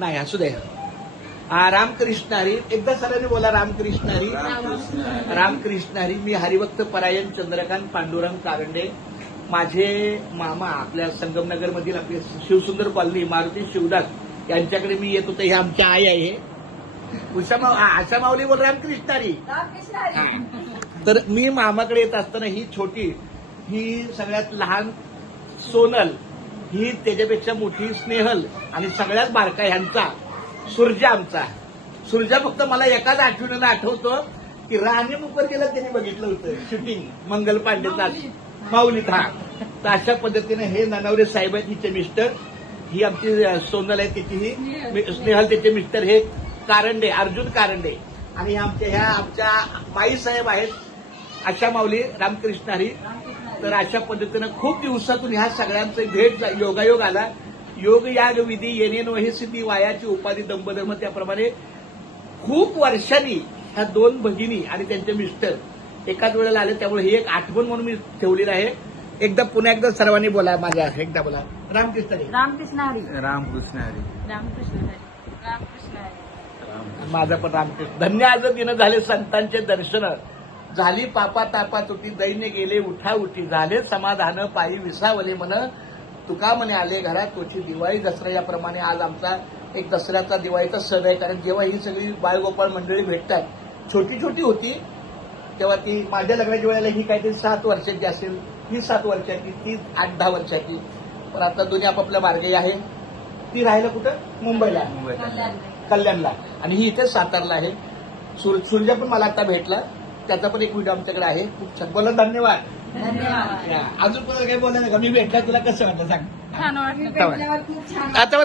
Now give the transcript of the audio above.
नाही असू दे. रामकृष्ण हरी. एकदा सरांनी बोला रामकृष्ण हरी. रामकृष्ण हरी. मी हरिभक्त परायण चंद्रकांत पांडुरंग कारंडे. माझे मामा आपल्या संगमनगर मधील आपले शिवसुंदर कॉलनी मारुती शिवदास यांच्याकडे मी येत होतो. हे आमच्या आई आहे आशा माऊली. बोल रामकृष्ण हरी. तर मी मामाकडे येत असताना ही छोटी, ही सगळ्यात लहान सोनल, ही त्याच्यापेक्षा मोठी स्नेहल आणि सगळ्यात बारका ह्यांचा सुरजा. आमचा सुरजा फक्त मला एकाच आठवणीनं आठवतो की राणे मुखर्जीला त्यांनी बघितलं होतं शूटिंग मंगल पांडेचा माऊलीत. हा, तर अशा पद्धतीने हे ननावरे साहेब आहेत हिचे मिस्टर. ही आमची सोनल आहे तिची, ही स्नेहल त्याचे मिस्टर हे कारंडे, अर्जुन कारंडे. आणि आमच्या माई साहेब आहेत आशा माऊली. रामकृष्ण हरी. तर अशा पद्धतीनं खूप दिवसातून ह्या सगळ्यांचं भेट योगायोग आला. योग याग विधी येणे वही सिद्धी वायाची उपाधी दंबधर्म. त्याप्रमाणे खूप वर्षांनी ह्या दोन भगिनी आणि त्यांचे मिस्टर एकाच वेळेला आले. त्यामुळे ही एक आठवण म्हणून मी ठेवलेली आहे. एकदा पुन्हा एकदा सर्वांनी बोला माझ्या. एकदा बोला रामकृष्ण हरी. रामकृष्ण हरी. रामकृष्ण हरी. रामकृष्ण हरी. रामकृष्ण हरी. माझं पण रामकृष्ण. धन्य आज दिन झाले संतांचे दर्शन, झाली पापा तापा तुटी दैन्य गेले उठा उठी, झाले समाधान पायी विसावले मन, तुका म्हणे आले घरात तोची दिवाळी दसरा. याप्रमाणे आज आमचा एक दसऱ्याचा दिवाळीचा सण आहे. कारण जेव्हा ही सगळी बाळगोपाळ मंडळी भेटतात, छोटी छोटी होती तेव्हा ती माझ्या लग्नाच्या वेळेला ही काहीतरी 7 वर्षाची असेल, ही 7 वर्षाची, ती 8-10 वर्षाची. पण आता दोन्ही आपापल्या मार्गे आहे. ती राहायला कुठं? मुंबईला, कल्याणला. आणि ही इथे सातारला आहे. सुरजा पण मला आता भेटला. त्याचा पण एक व्हिडिओ आमच्याकडे आहे. खूप छान. बोला धन्यवाद. धन्यवाद. अजून कोणाला काही बोलायला का? मी भेटला तुला कसं वाटलं सांग. छान वाटलं. आता